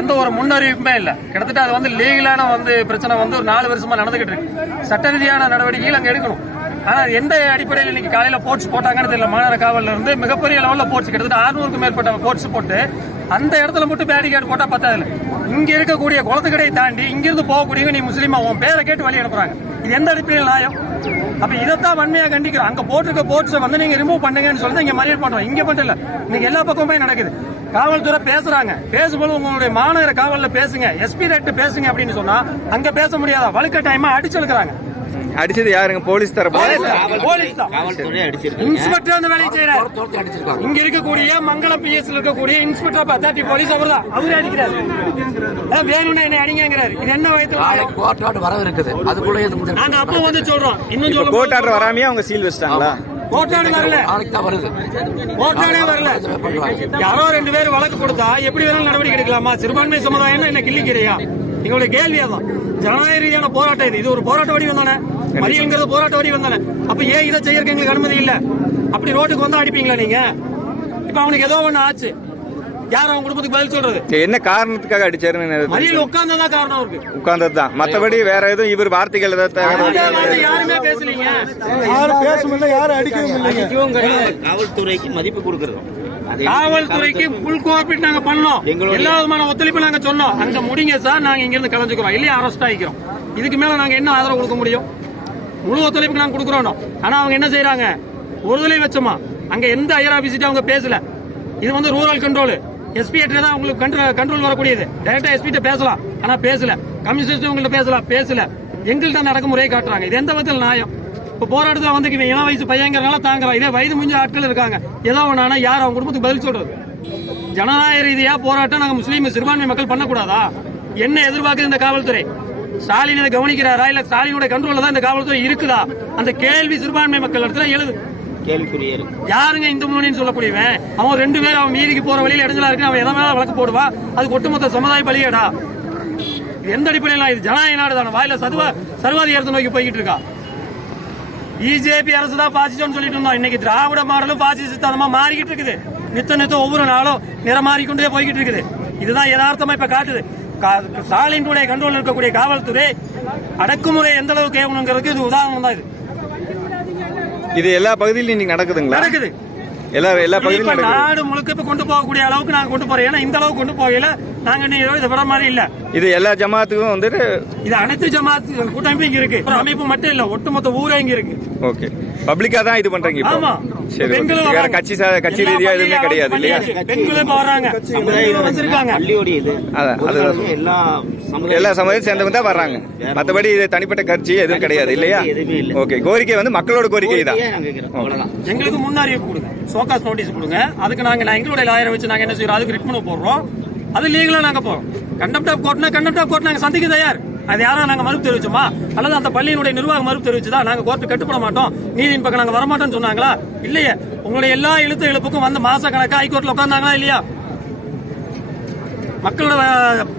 எந்த ஒரு முன்னறிவிப்புமே இல்ல. கிட்டத்தட்ட அது வந்து லீகலான பிரச்சனை ஒரு 4 வருஷமா நடந்துகிட்டு இருக்கு. சட்ட ரீதியான நடவடிக்கைகள் அங்க எடுக்கணும். ஆனா எந்த அடிப்படையில் இன்னைக்கு காலையில போர்ட்ஸ் போட்டாங்கன்னு தெரியல. மாநகர காவல்ல இருந்து மிகப்பெரிய லெவல்ல போர்ட்ஸ் கிட்டத்தட்ட 600க்கும் மேற்பட்ட போர்ட்ஸ் போட்டு அந்த இடத்துல மட்டும் பேரிகேட் போட்டா பத்தாது. இங்க இருக்கக்கூடிய குளத்துக்கடையை தாண்டி இங்கிருந்து போகக்கூடிய நீ முஸ்லீமா உன் பேரை கேட்டு வழி அனுப்புறாங்க. இது எந்த அடிப்படையில் நியாயம்? அப்ப இதைத்தான் வன்மையா கண்டிக்கிறோம். அங்க போட்டிருக்க போர்ட்ஸ் நீங்க ரிமூவ் பண்ணுங்கன்னு சொல்லி இங்க மறியல் பண்றோம். இங்க மட்டும் இல்ல, இன்னைக்கு எல்லா பக்கமுமே நடக்குது. காவல்துறை பேசுறாங்க, பேசும்போது உங்களுடைய மாநகர காவல்ல பேசுங்க, எஸ்பி ரேட்டு பேசுங்க அப்படின்னு சொன்னா அங்க பேச முடியாதா? வலுக்கட்டாயமா அடிச்சிருக்காங்க. அடிச்சது யாருங்க? போலீஸ் தரப்பு. இன்ஸ்பெக்டர் அந்த வேலையை செய்யறாரு. இங்க இருக்கக்கூடிய மங்களம் பிஎஸ்ல இருக்கக்கூடிய இன்ஸ்பெக்டர் அத்தாரிட்டி போலீஸ் அவர் தான். அவரே அடிக்கிறாரு. வேணும்னா என்ன அடிங்கிறாரு. இது என்ன வயத்துல கோர்ட் ஆர்டர் வர இருக்குது. அதுக்குள்ள நாங்க அப்ப சொல்றோம். இன்னும் சொல்ல கோர்ட் ஆர்டர் வராமையே அவங்க சீல் வச்சிட்டாங்களா? கோர்ட்டாடு வரல, கோர்ட்டாடே வரல. யாரோ 2 பேர் வழக்கு கொடுத்தா எப்படி வேணாலும் நடவடிக்கை எடுக்கலாமா? சிறுபான்மை சமுதாயம் என்ன கிள்ளிக்கிறையா? எங்களுடைய கேள்வி அதான். ஜனநாயக ரீதியான போராட்டம் இது. இது ஒரு போராட்ட வடிவம் தானே. மறியல்ங்கிறது போராட்ட வடிவம் தானே. அப்ப ஏன் இதை செய்யறதுக்கு எங்களுக்கு அனுமதி இல்ல? அப்படி ரோட்டுக்கு வந்தா அடிப்பீங்களா நீங்க? இப்ப அவனுக்கு ஏதோ ஒண்ணு ஆச்சு, யார் அவங்க குடும்பத்துக்கு பதில் சொல்றது? என்ன காரணத்துக்காக அடிச்சாருன்னு மறியல் உட்கார்ந்ததான் காரணம் இருக்கு. உட்கார்ந்ததுதான், மத்தபடி வேற எதுவும் இவர் வார்த்தைகள் யாருமே பேசலீங்க. யாரும் பேசவில்லை, யாரும் அடிக்கவும் கிடையாது. காவல்துறைக்கு மதிப்பு கொடுக்கறோம். காவல்துறைக்கு ஃபுல் கோஆபரேட் நாங்க பண்ணோம். எல்லா விதமான ஒத்துழைப்பு நாங்க சொன்னோம். அங்க முடிங்க சார், நாங்க இங்க இருந்து கலைஞ்சுக்கிறோம், இல்லையா அரெஸ்ட் ஆகிக்கிறோம். இதுக்கு மேல நாங்க என்ன ஆதரவு கொடுக்க முடியும்? முழு ஒத்துழைப்பு நாங்க கொடுக்கறோம். ஆனா அவங்க என்ன செய்யறாங்க? ஒருதலை வச்சமா அங்க எந்த ஐஆர் ஆபீசிட்ட அவங்க பேசல. இது ரூரல் கண்ட்ரோல். எஸ்பி தான் உங்களுக்கு கண்ட்ரோல் வரக்கூடியது. டைரக்டா எஸ்பி பேசலாம், ஆனா பேசல. கம்யூனிஸ்ட் உங்கள்ட்ட பேசல. எங்கள்கிட்ட அந்த அடக்குமுறையை காட்டுறாங்க. இது எந்த விதத்தில் நியாயம்? இப்ப போராட்டத்தில் இளம் வயசு பையங்கிறனால தாங்கலாம். இதே வயது முடிஞ்ச ஆட்கள் இருக்காங்க, ஏதோ ஒண்ணு யார் அவங்க குடும்பத்துக்கு பதில் சொல்றது? ஜனநாயக ரீதியா போராட்டம் நாங்க முஸ்லீம் சிறுபான்மை மக்கள் பண்ணக்கூடாதா? என்ன எதிர்பார்க்குது இந்த காவல்துறை? ஸ்டாலின் இதை கவனிக்கிறாரா? இல்ல ஸ்டாலினுடைய கண்ட்ரோல்ல தான் இந்த காவல்துறை இருக்குதா? அந்த கேள்வி சிறுபான்மை மக்கள் இடத்துல எழுது. யாருங்க இந்து முன்னணின்னு சொல்லக்கூடியவன்? அவன் 2 பேர் அவன் மீதிக்கு போற வழியில இடைஞ்சலா இருக்கு, அவன் எதை மேல வழக்கு போடுவா? அது ஒட்டுமொத்த சமுதாய பலியடா. எந்த அடிப்படையில்? இது ஜனநாயக நாடு தானே. வாயில சர்வாதிகாரத்தை நோக்கி போய்கிட்டு இருக்கா. பிஜேபி அரசு தான் பாசிசம் சொல்லிட்டு இருந்தோம். இன்னைக்கு திராவிட மாடலும் பாசிசத்தனமா மாறிக்கிட்டு இருக்குது. நித்தம் ஒவ்வொரு நாளும் நிறம் மாறிக்கொண்டே போய்கிட்டு இருக்குது. இதுதான் யதார்த்தமா இப்ப காட்டுது. ஸ்டாலினுடைய கண்ட்ரோல் இருக்கக்கூடிய காவல்துறை அடக்குமுறை எந்த அளவுக்கு கேட்கணுங்கிறதுக்கு இது உதாரணம் தான். இது எல்லா பகுதியிலும் இன்னைக்கு நடக்குதுங்களா? நடக்குது. எல்லா பகுதியிலும் நாடு முழுக்க இப்ப கொண்டு போகக்கூடிய அளவுக்கு நாங்க கொண்டு போறோம். ஏன்னா இந்த அளவுக்கு கொண்டு போகல. நாங்க இதை விட மாதிரி இல்ல. இது எல்லா ஜமாத்துக்கும் இது அனைத்து ஜமாத்து கூட்டமைப்பு இங்க இருக்கு. அமைப்பு மட்டும் இல்ல, ஒட்டுமொத்த ஊரே இங்க இருக்கு. ஓகே, பப்ளிக்கா தான் இது பண்றீங்க. ஆமா, சரி. வேற கட்சி ரீதியா எதுவுமே கிடையாது இல்லையா? பெண்களும் வர்றாங்க, எல்லா சமுதாயத்தையும் சேர்ந்தவங்க தான் வர்றாங்க. மற்றபடி இது தனிப்பட்ட கட்சி எதுவும் கிடையாது இல்லையா? ஓகே, கோரிக்கை மக்களோட கோரிக்கை தான். எங்களுக்கு முன்னறிவிப்பு கொடுங்க, சோகாஸ் நோட்டீஸ் கொடுங்க. அதுக்கு நாங்க எங்களுடைய லாயரை வச்சு நாங்க என்ன செய்யறோம்? அதுக்கு ரிட் பண்ண போடுறோம். அது லீகலா நாங்க போறோம். கண்டெம்ட் ஆஃப் கோர்ட் நாங்க சந்திக்க தயார். அது யாரும் நாங்க மறுப்பு தெரிவிச்சோமா? அல்லது அந்த பள்ளியினுடைய நிர்வாகம் மறுப்பு தெரிவிச்சுதான் நாங்க கோர்ட்டு கட்டுப்பட மாட்டோம், நீதியின் பக்கம் நாங்க வரமாட்டோம்னு சொன்னாங்களா? இல்லையே. உங்களுடைய எல்லா இழுப்புக்கும் மாச கணக்கா ஹைகோர்ட்ல உட்கார்ந்தாங்களா இல்லையா? மக்களோட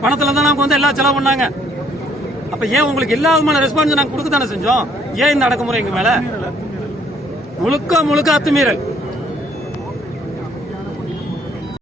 பணத்துல தான் நாங்க எல்லா செலவு பண்ணாங்க. அப்ப ஏன் உங்களுக்கு எல்லா விதமான ரெஸ்பான்ஸ் நாங்க கொடுக்க தானே செஞ்சோம்? ஏன் இந்த அடக்குமுறை எங்க மேல? முழுக்க அத்துமீறல்.